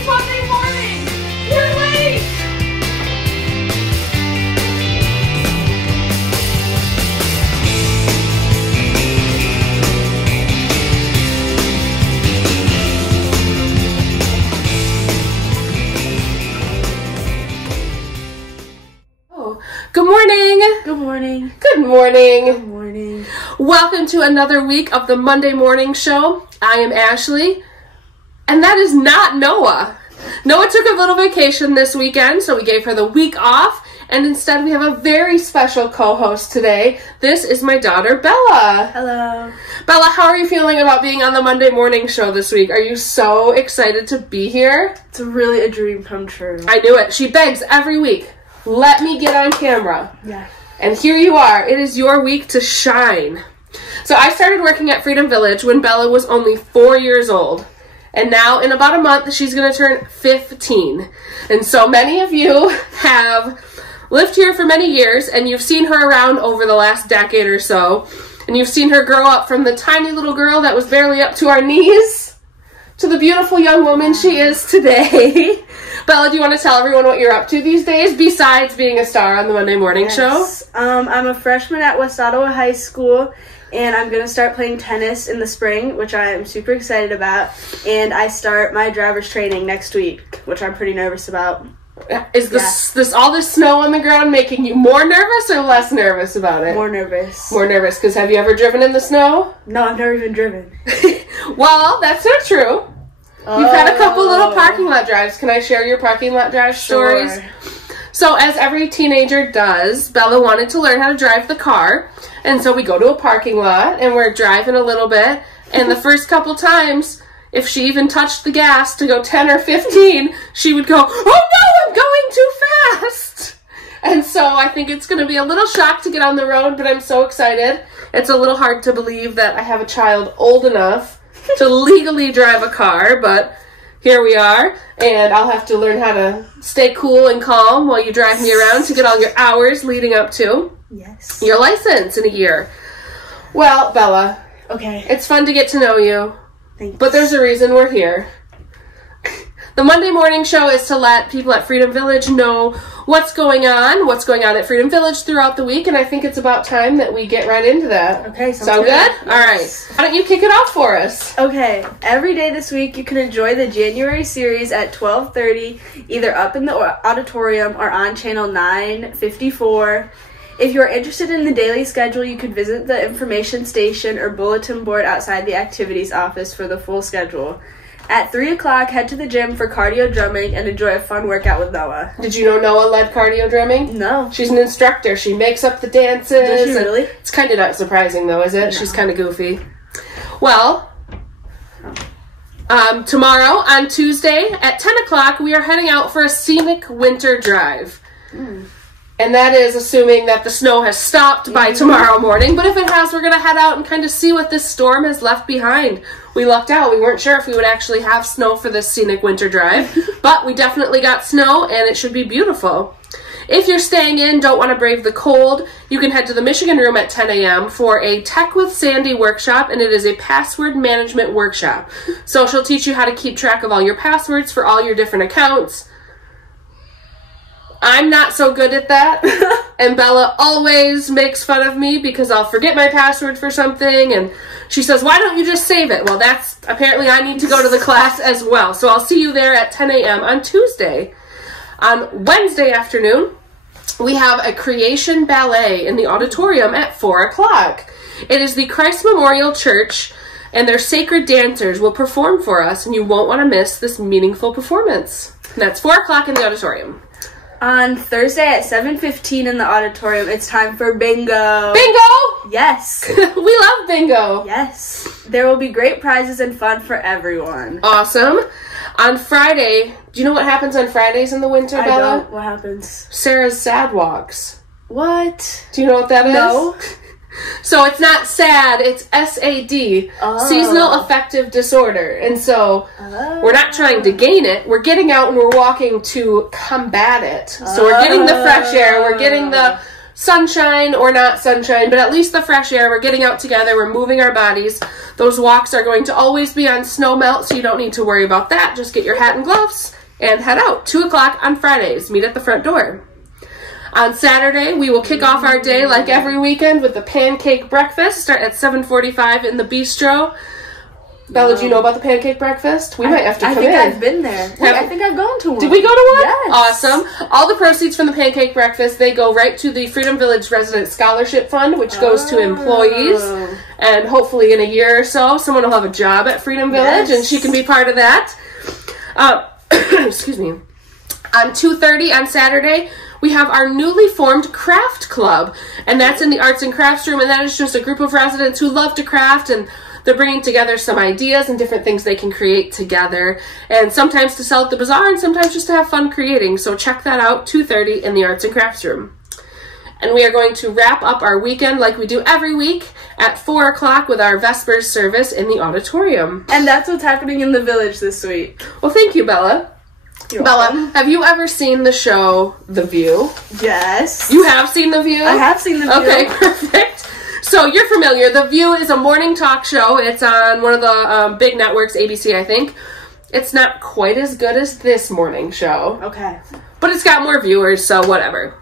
It's Monday morning! We're late! Oh, good morning! Good morning. Good morning! Good morning. Welcome to another week of the Monday Morning Show. I am Ashley, and that is not Noah. Noah took a little vacation this weekend, so we gave her the week off, and instead we have a very special co-host today. This is my daughter, Bella. Hello. Bella, how are you feeling about being on the Monday Morning Show this week? Are you so excited to be here? It's really a dream come true. I knew it. She begs every week, let me get on camera. Yeah. And here you are. It is your week to shine. So I started working at Freedom Village when Bella was only 4 years old. And now in about a month, she's going to turn 15. And so many of you have lived here for many years, and you've seen her around over the last decade or so. And you've seen her grow up from the tiny little girl that was barely up to our knees to the beautiful young woman she is today. Bella, do you want to tell everyone what you're up to these days, besides being a star on the Monday Morning Show? I'm a freshman at West Ottawa High School, and I'm going to start playing tennis in the spring, which I am super excited about. And I start my driver's training next week, which I'm pretty nervous about. Is this all this snow on the ground making you more nervous or less nervous about it? More nervous. More nervous, because have you ever driven in the snow? No, I've never even driven. Well, that's not true. You've had a couple little parking lot drives. Can I share your parking lot drive stories? Sure. So, as every teenager does, Bella wanted to learn how to drive the car. And so we go to a parking lot, and we're driving a little bit. And the first couple times, if she even touched the gas to go 10 or 15, she would go, oh no, I'm going too fast! And so I think it's going to be a little shock to get on the road, but I'm so excited. It's a little hard to believe that I have a child old enough to legally drive a car, but here we are, and I'll have to learn how to stay cool and calm while you drive me around to get all your hours leading up to your license in a year. Well, Bella, Okay. it's fun to get to know you, Thanks. but there's a reason we're here. The Monday Morning Show is to let people at Freedom Village know what's going on at Freedom Village throughout the week, and I think it's about time that we get right into that. Okay, Sound good? Yes. All right. Why don't you kick it off for us? Okay, every day this week you can enjoy the January series at 12:30, either up in the auditorium or on channel 954. If you're interested in the daily schedule, you could visit the information station or bulletin board outside the activities office for the full schedule. At 3 o'clock, head to the gym for cardio drumming and enjoy a fun workout with Noah. Did you know Noah led cardio drumming? No. She's an instructor. She makes up the dances. Does she really? It's kind of not surprising, though, is it? No. She's kind of goofy. Well, tomorrow, on Tuesday, at 10 o'clock, we are heading out for a scenic winter drive. And that is assuming that the snow has stopped by tomorrow morning. But if it has, we're going to head out and kind of see what this storm has left behind. We lucked out. We weren't sure if we would actually have snow for this scenic winter drive. But we definitely got snow, and it should be beautiful. If you're staying in, don't want to brave the cold, you can head to the Michigan Room at 10 a.m. for a Tech with Sandy workshop, and it is a password management workshop. So she'll teach you how to keep track of all your passwords for all your different accounts. I'm not so good at that, and Bella always makes fun of me because I'll forget my password for something, and she says, why don't you just save it? Well, that's, apparently I need to go to the class as well, so I'll see you there at 10 a.m. on Tuesday. On Wednesday afternoon, we have a creation ballet in the auditorium at 4 o'clock. It is the Christ Memorial Church, and their sacred dancers will perform for us, and you won't want to miss this meaningful performance. And that's 4 o'clock in the auditorium. On Thursday at 7:15 in the auditorium, it's time for bingo. Bingo! Yes. We love bingo. Yes. There will be great prizes and fun for everyone. Awesome. On Friday, do you know what happens on Fridays in the winter, I Bella? don't. What happens? Sarah's Sad Walks. What? Do you know what that is? No. So it's not SAD, it's SAD, seasonal affective disorder. And so we're not trying to gain it, we're getting out and we're walking to combat it. So we're getting the fresh air, we're getting the sunshine or not sunshine, but at least the fresh air. We're getting out together. We're moving our bodies. Those walks are going to always be on snow melt, so you don't need to worry about that. Just get your hat and gloves and head out. 2 o'clock on Fridays. Meet at the front door. On Saturday, we will kick off our day like every weekend with the pancake breakfast. Start at 7:45 in the bistro. Bella, do you know about the pancake breakfast? We might have to come in. I think I've been there. Wait, I think I've gone to one. Did we go to one? Yes. Awesome. All the proceeds from the pancake breakfast, they go right to the Freedom Village Resident Scholarship Fund, which goes to employees. And hopefully in a year or so, someone will have a job at Freedom Village, and she can be part of that. Excuse me. On 2:30 on Saturday, we have our newly formed craft club, and that's in the arts and crafts room, and that is just a group of residents who love to craft, and they're bringing together some ideas and different things they can create together, and sometimes to sell at the bazaar and sometimes just to have fun creating. So check that out, 2:30 in the arts and crafts room. And we are going to wrap up our weekend like we do every week at 4 o'clock with our Vespers service in the auditorium. And that's what's happening in the village this week. Well, thank you, Bella. You're Bella, welcome. have you ever seen the show The View? Yes. You have seen The View? I have seen The View. Okay, perfect. So you're familiar. The View is a morning talk show. It's on one of the big networks, ABC, I think. It's not quite as good as this morning show. Okay. But it's got more viewers, so whatever.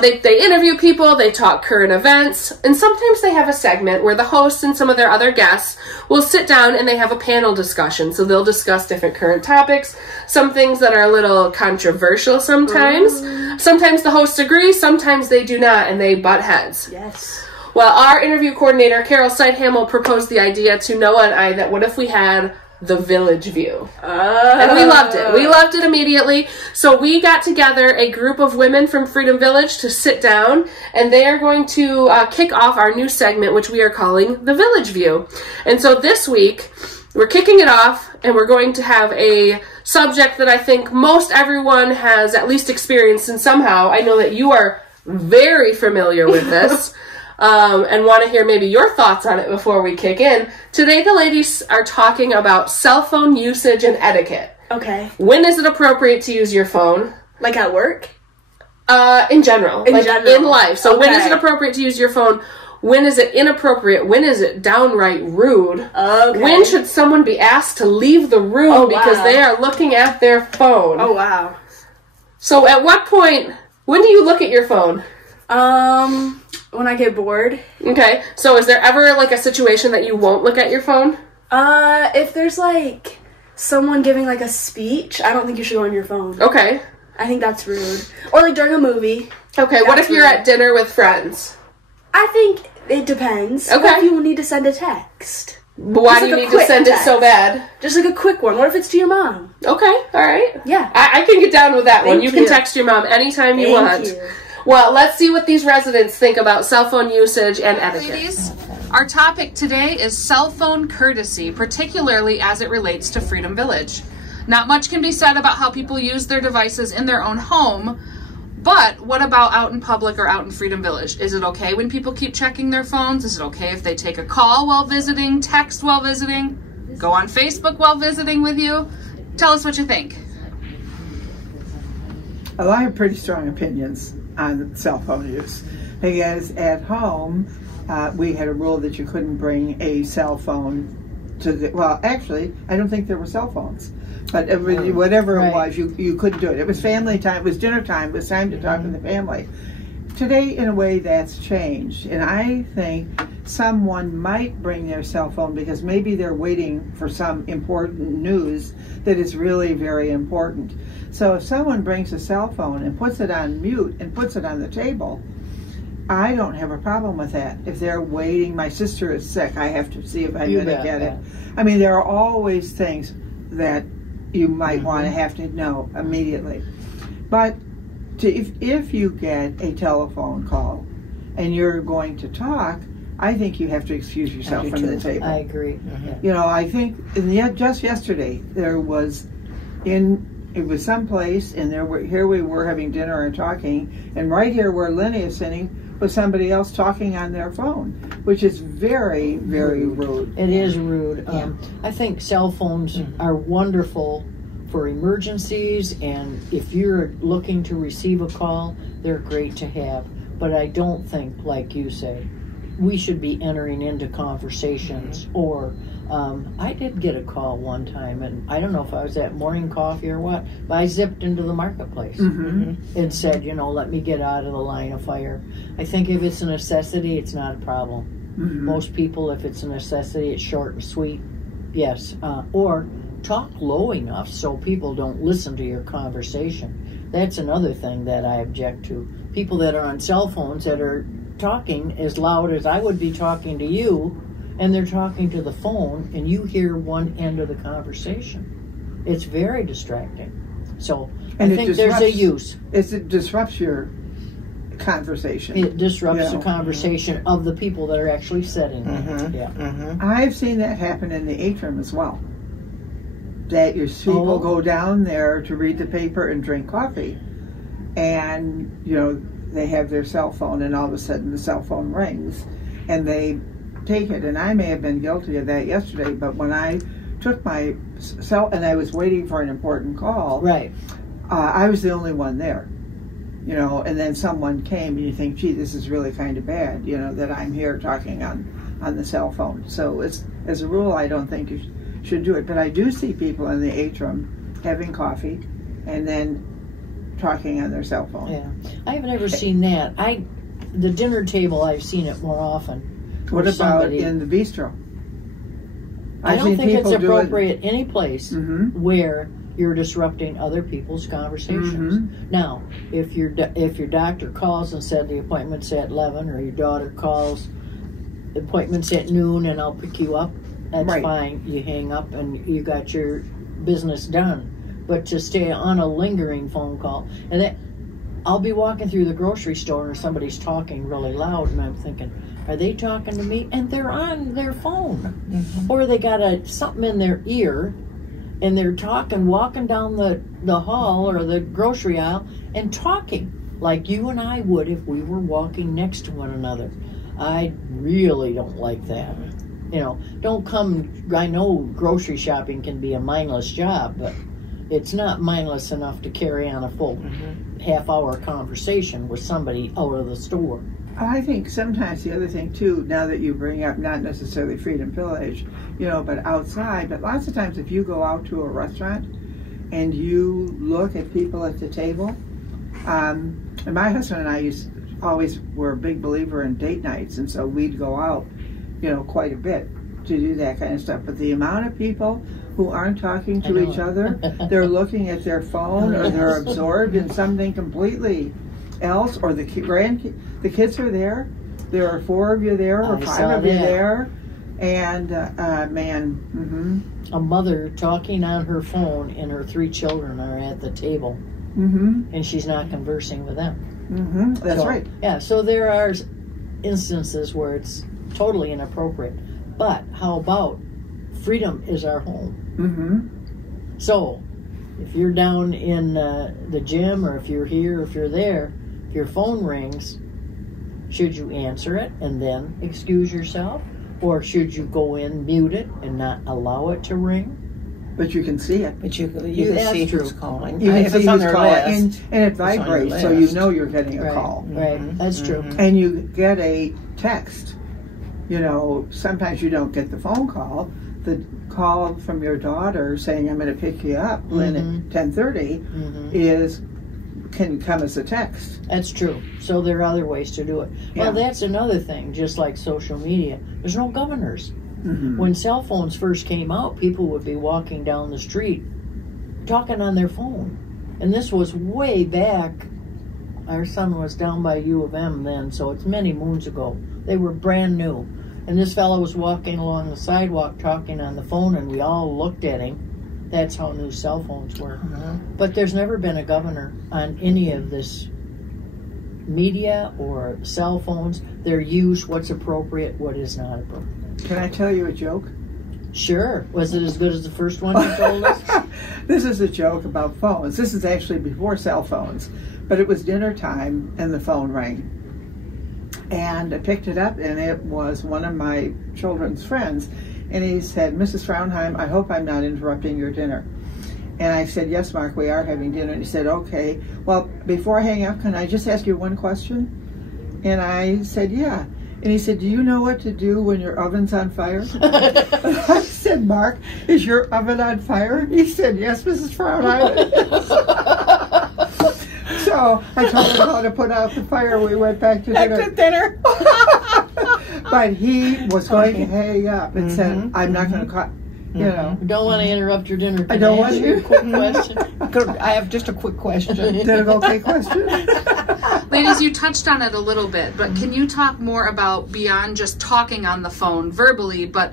They interview people, they talk current events, and sometimes they have a segment where the hosts and some of their other guests will sit down and they have a panel discussion. So they'll discuss different current topics, some things that are a little controversial sometimes. Sometimes the hosts agree, sometimes they do not, and they butt heads. Yes. Well, our interview coordinator, Carol Seidhamel, proposed the idea to Noah and I that what if we had the Village View? And we loved it. We loved it immediately. So we got together a group of women from Freedom Village to sit down, and they are going to kick off our new segment, which we are calling the Village View. And so this week, we're kicking it off, and we're going to have a subject that I think most everyone has at least experienced, and somehow I know that you are very familiar with this. And want to hear maybe your thoughts on it before we kick in. Today the ladies are talking about cell phone usage and etiquette. Okay. When is it appropriate to use your phone? Like at work? In general. In general. In life. So when is it Okay. appropriate to use your phone? When is it inappropriate? When is it downright rude? Okay. When should someone be asked to leave the room because wow. they are looking at their phone? Oh, wow. So at what point, when do you look at your phone? When I get bored. Okay, so is there ever like a situation that you won't look at your phone? If there's like someone giving like a speech, I don't think you should go on your phone. Okay. I think that's rude. Or like during a movie. Okay, what if you're rude. at dinner with friends? I think it depends. Okay. What if you need to send a text? But why Just do you like a need to quick send it so text. bad? Just like a quick one. What if it's to your mom? Okay, alright. Yeah. I can get down with that one. Thank You can you. text your mom anytime you Thank want. you. Well, let's see what these residents think about cell phone usage and etiquette. Ladies, our topic today is cell phone courtesy, particularly as it relates to Freedom Village. Not much can be said about how people use their devices in their own home, but what about out in public or out in Freedom Village? Is it okay when people keep checking their phones? Is it okay if they take a call while visiting, text while visiting, go on Facebook while visiting with you? Tell us what you think. Well, I have pretty strong opinions on cell phone use because at home we had a rule that you couldn't bring a cell phone to the, well, actually, I don't think there were cell phones, but whatever it was, you couldn't do it. It was family time, it was dinner time, it was time to talk to the family. Today, in a way, that's changed, and I think someone might bring their cell phone because maybe they're waiting for some important news that is really very important. So if someone brings a cell phone and puts it on mute and puts it on the table, I don't have a problem with that. If they're waiting, my sister is sick, I have to see if I'm going to get it. I mean, there are always things that you might want to have to know immediately. But if you get a telephone call and you're going to talk, I think you have to excuse yourself from the table. I agree. You know, I think, and yet just yesterday, it was someplace, and here we were having dinner and talking, and right here where Lenny is sitting was somebody else talking on their phone, which is very, very rude. It is rude. I think cell phones are wonderful for emergencies, and if you're looking to receive a call, they're great to have. but I don't think, like you say, we should be entering into conversations. Or I did get a call one time, and I don't know if I was at morning coffee or what, but I zipped into the marketplace and said, let me get out of the line of fire. I think if it's a necessity, it's not a problem. Most people, if it's a necessity, it's short and sweet. Yes. Or talk low enough so people don't listen to your conversation. That's another thing that I object to. People that are on cell phones that are talking as loud as I would be talking to you, and they're talking to the phone, and you hear one end of the conversation. It's very distracting. So I think there's a use. It disrupts your conversation. It disrupts the conversation of the people that are actually sitting. I've seen that happen in the atrium as well. That your people go down there to read the paper and drink coffee, and they have their cell phone, and all of a sudden the cell phone rings, and they take it. And I may have been guilty of that yesterday, but when I took my cell and I was waiting for an important call, right, I was the only one there. And then someone came, and you think, gee, this is really kind of bad, that I'm here talking on the cell phone. So as a rule, I don't think you should do it. But I do see people in the atrium having coffee and then talking on their cell phone. Yeah, I have never seen that. The dinner table, I've seen it more often. What about in the bistro? I don't think it's appropriate any place where you're disrupting other people's conversations. Now, if your doctor calls and said the appointment's at 11, or your daughter calls, the appointment's at noon and I'll pick you up, that's fine. You hang up and you got your business done. But to stay on a lingering phone call, and that, I'll be walking through the grocery store and somebody's talking really loud, and I'm thinking, are they talking to me? And they're on their phone. Or they got something in their ear, and they're talking, walking down the hall or the grocery aisle and talking like you and I would if we were walking next to one another. I really don't like that. Don't come, I know grocery shopping can be a mindless job, but it's not mindless enough to carry on a full half-hour conversation with somebody out of the store. I think sometimes the other thing too, now that you bring up not necessarily Freedom Village, but outside, but lots of times if you go out to a restaurant and you look at people at the table, and my husband and I always were a big believer in date nights, and so we'd go out, quite a bit to do that kind of stuff. But the amount of people who aren't talking to each other, they're looking at their phone, or they're absorbed in something completely else, or the kids are there. There are 4 of you there, or 5 of you there, and a mother talking on her phone, and her 3 children are at the table, and she's not conversing with them. That's right. Yeah, so there are instances where it's totally inappropriate. But how about freedom is our home? So if you're down in the gym, or if you're here, or if you're there, if your phone rings, should you answer it and then excuse yourself? Or should you go in, mute it, and not allow it to ring? But you can see it. But you can see who's calling. You can if see it's on who's their calling, list. and it vibrates, so you know you're getting a call. Right, that's true. And you get a text. Sometimes you don't get the phone call. The call from your daughter saying, I'm going to pick you up, Lynn, at 10:30 can come as a text. That's true. So there are other ways to do it. Yeah. Well, that's another thing, just like social media. There's no governors. When cell phones first came out, people would be walking down the street talking on their phone. And this was way back. Our son was down by U of M then, so it's many moons ago. They were brand new. And this fellow was walking along the sidewalk talking on the phone, and we all looked at him. That's how new cell phones were. But there's never been a governor on any of this media or cell phones. Their use, what's appropriate, what is not appropriate. Can I tell you a joke? Sure. Was it as good as the first one you told us? This is a joke about phones. This is actually before cell phones. But it was dinner time, and the phone rang. And I picked it up, and it was one of my children's friends. And he said, Mrs. Fraunheim, I hope I'm not interrupting your dinner. And I said, yes, Mark, we are having dinner. And he said, okay. Well, before I hang up, can I just ask you one question? And I said, yeah. And he said, do you know what to do when your oven's on fire? I said, Mark, is your oven on fire? He said, yes, Mrs. Frauenheim. So I told him how to put out the fire. We went back to dinner. But he was going to hang up and said, I'm not going to call. You know. Don't want to interrupt your dinner. I don't want you. to. A quick question. I have just a quick question. Is that an okay question? Ladies, you touched on it a little bit, but can you talk more about beyond just talking on the phone verbally, but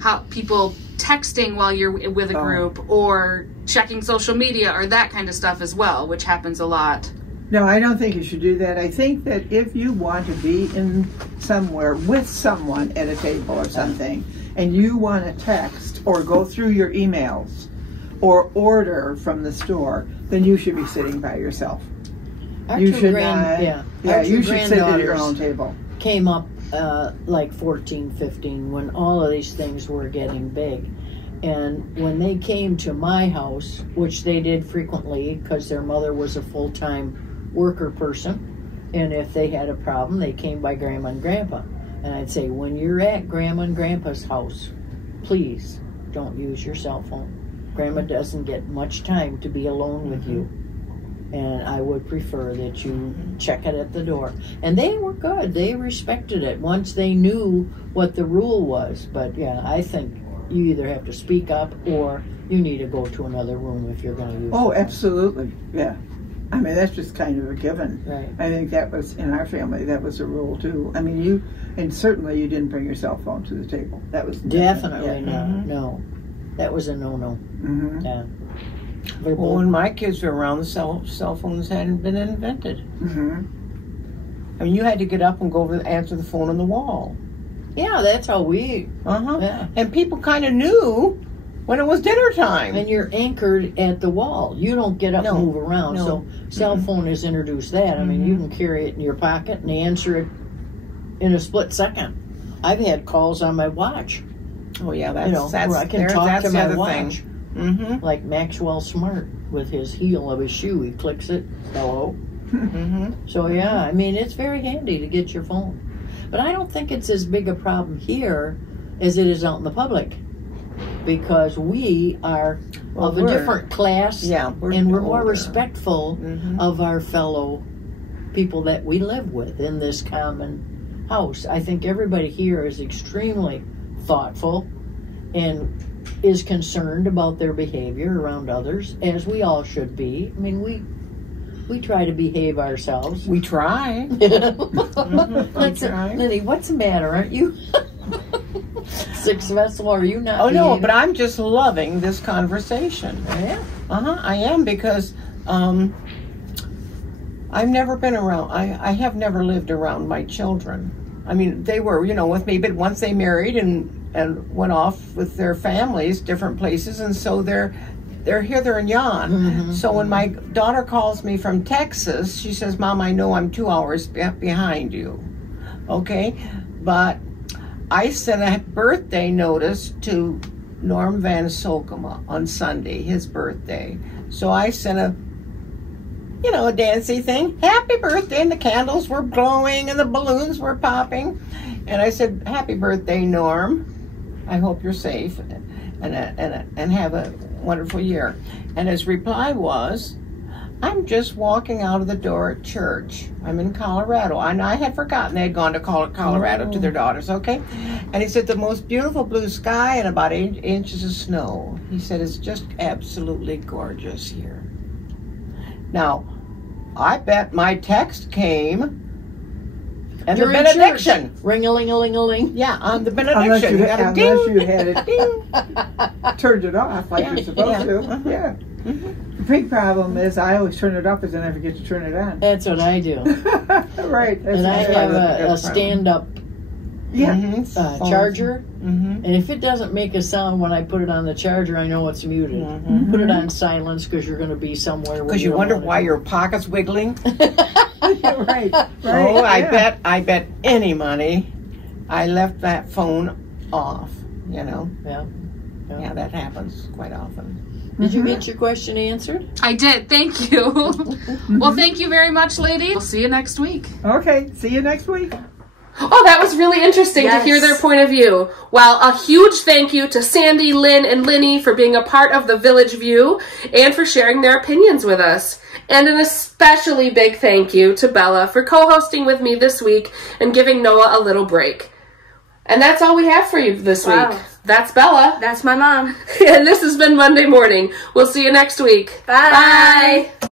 how people texting while you're with a group or checking social media or that kind of stuff as well, which happens a lot? No, I don't think you should do that. I think that if you want to be in somewhere with someone at a table or something, and you want to text or go through your emails or order from the store, then you should be sitting by yourself. You should not. Yeah, you should sit at your own table. Came up like 14, 15 when all of these things were getting big. And when they came to my house, which they did frequently because their mother was a full-time worker person, and if they had a problem, they came by Grandma and Grandpa. And I'd say, when you're at Grandma and Grandpa's house, please don't use your cell phone. Grandma doesn't get much time to be alone with you. And I would prefer that you check it at the door. And they were good. They respected it once they knew what the rule was. But yeah, I think you either have to speak up or you need to go to another room if you're going to use it. Oh, absolutely. Yeah. I mean, that's just kind of a given. Right. I think that was, in our family, that was a rule too. I mean, and certainly you didn't bring your cell phone to the table. That was definitely no. That was a no-no. Yeah. Well, when my kids were around, the cell phones hadn't been invented. I mean, you had to get up and go over answer the phone on the wall. Yeah, that's how we... Yeah. And people kind of knew when it was dinner time. And you're anchored at the wall. You don't get up and move around. So cell phone has introduced that. I mean, you can carry it in your pocket and answer it in a split second. I've had calls on my watch. Oh, yeah, that's where I can talk to my watch. Thing. Like Maxwell Smart with his heel of his shoe. He clicks it. Hello. So, yeah, I mean, it's very handy to get your phone. But I don't think it's as big a problem here as it is out in the public. Because we are of a different class, and we're more respectful of our fellow people that we live with in this common house. I think everybody here is extremely thoughtful and is concerned about their behavior around others, as we all should be. I mean, we try to behave ourselves. We try. Liddy, what's the matter? Aren't you successful? Are you not? Oh, no, but I'm just loving this conversation. Yeah? I am, because I've never been around, I have never lived around my children. I mean, they were, with me, but once they married and went off with their families, different places, and so they're here, they're in Yon. So when my daughter calls me from Texas, she says, Mom, I know I'm 2 hours behind you. Okay? But I sent a birthday notice to Norm Van Solkema on Sunday, his birthday. So I sent a dancey thing. Happy birthday, and the candles were glowing and the balloons were popping. And I said, happy birthday, Norm. I hope you're safe and have a wonderful year. And his reply was, I'm just walking out of the door at church. I'm in Colorado. And I had forgotten they had gone to Colorado to their daughters, okay? And he said, the most beautiful blue sky and about 8 inches of snow. He said, it's just absolutely gorgeous here. Now, I bet my text came and the benediction. Ring-a-ling-a-ling-a-ling. Yeah, on the benediction. Unless you had it turned it off like you're supposed to. Yeah. The big problem is I always turn it off because I never get to turn it on. That's what I do. Right. And I have a stand-up charger. And if it doesn't make a sound when I put it on the charger, I know it's muted. Put it on silence because you're going to be somewhere. Because you wonder why your pocket's wiggling. Right. Oh, I bet any money I left that phone off, Yeah. Yeah, that happens quite often. Did you get your question answered? I did. Thank you. Well, thank you very much, lady. We'll see you next week. Okay, see you next week. Oh, that was really interesting to hear their point of view. Well, a huge thank you to Sandy, Lynn, and Linny for being a part of the Village View and for sharing their opinions with us. And an especially big thank you to Bella for co-hosting with me this week and giving Noah a little break. And that's all we have for you this week. That's Bella. That's my mom. And this has been Monday Morning. We'll see you next week. Bye. Bye.